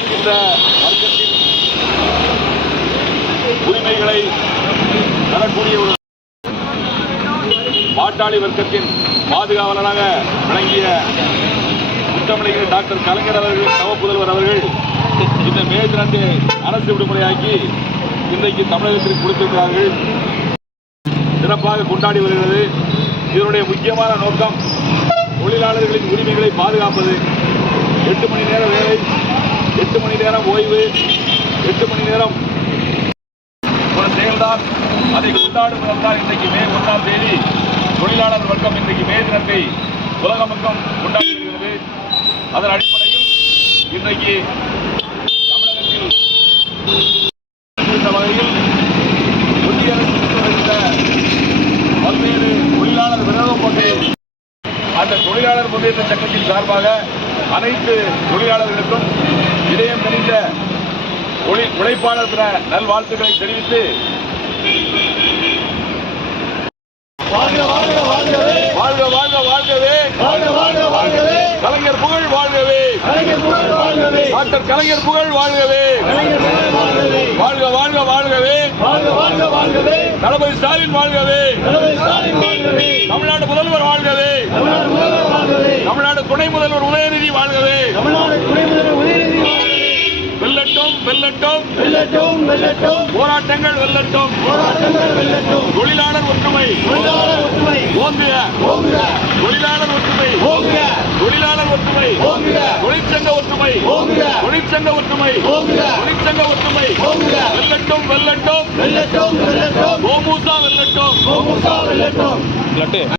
உழைக்கின்ற வர்க்கத்தின் உரிமைகளை தரக்கூடிய ஒரு பாட்டாளி வர்க்கத்தின் பாதுகாவலராக விளங்கிய முத்தமிழர் டாக்டர் கலைஞர் அவர்கள் நவ புதல்வர் அவர்கள் இந்த மே தினத்தை அரசு விடுமுறையாக்கி இன்றைக்கு தமிழகத்திற்கு கொடுத்திருக்கிறார்கள். சிறப்பாக கொண்டாடி வருகிறது. இதனுடைய முக்கியமான நோக்கம் தொழிலாளர்களின் உரிமைகளை பாதுகாப்பது. எட்டு மணி நேர வேலை எட்டு மணி நேரம் ஓய்வு எட்டு மணி நேரம் ஒரு செயல்தான். அதை கொண்டாடும் விதம்தான் இன்றைக்கு மே ஒன்றாம் தேதி தொழிலாளர் வர்க்கம் இன்றைக்கு மே தினத்தை உலகமெங்கும் கொண்டாடி வருகிறது அதன் அடிப்படையில் இன்றைக்கு முன்னேற்ற சங்கத்தின் சார்பாக அனைத்து தொழிலாளர்களுக்கும் இதயம் உழைப்பாளர் தின நல்வாழ்த்துக்களை தெரிவித்து வாழ்க வாழ்க வாழ்கவே. வாழ்க வாழ்க வாழ்கவே. வாழ்க வாழ்க வாழ்கவே. கலைஞர் புகழ் வாழ்கவே. கலைஞர் புகழ் வாழ்கவே. டாக்டர் கலைஞர் புகழ் வாழ்கவே. கலைஞர் புகழ் வாழ்கவே. வாழ்க வாழ்க வாழ்கவே. வாழ்க வாழ்க வாழ்கவே. தளபதி ஸ்டாலின் வாழ்கவே. தலைவர் ஸ்டாலின் வாழ்கவே. தமிழ்நாடு முதல்வர் வாழ்கவே தமிழ்நாடு முதல்வர் வாழ்கவே தமிழ்நாடு துணை முதல்வர் உதயநிதி வாழ்கவே. வெல்லட்டும் வெல்லட்டும். வெல்லட்டும் வெல்லட்டும். போராட்டங்கள் வெல்லட்டும். போராட்டங்கள் வெல்லட்டும். தொழிலாளர் ஒற்றுமை. தொழிலாளர் ஒற்றுமை. ஓங்குக. ஓங்குக. தொழிலாளர் ஒற்றுமை. ஓங்குக. தொழிலாளர் ஒற்றுமை. ஓங்குக. தொழிற்சங்க ஒற்றுமை. ஓங்குக. தொழிற்சங்க ஒற்றுமை. ஓங்குக. தொழிற்சங்க ஒற்றுமை. ஓங்குக. வெல்லட்டும் வெல்லட்டும். வெல்லட்டும் வெல்லட்டும். கோமூசா வெல்லட்டும். கோமுசா வெல்லட்டும்.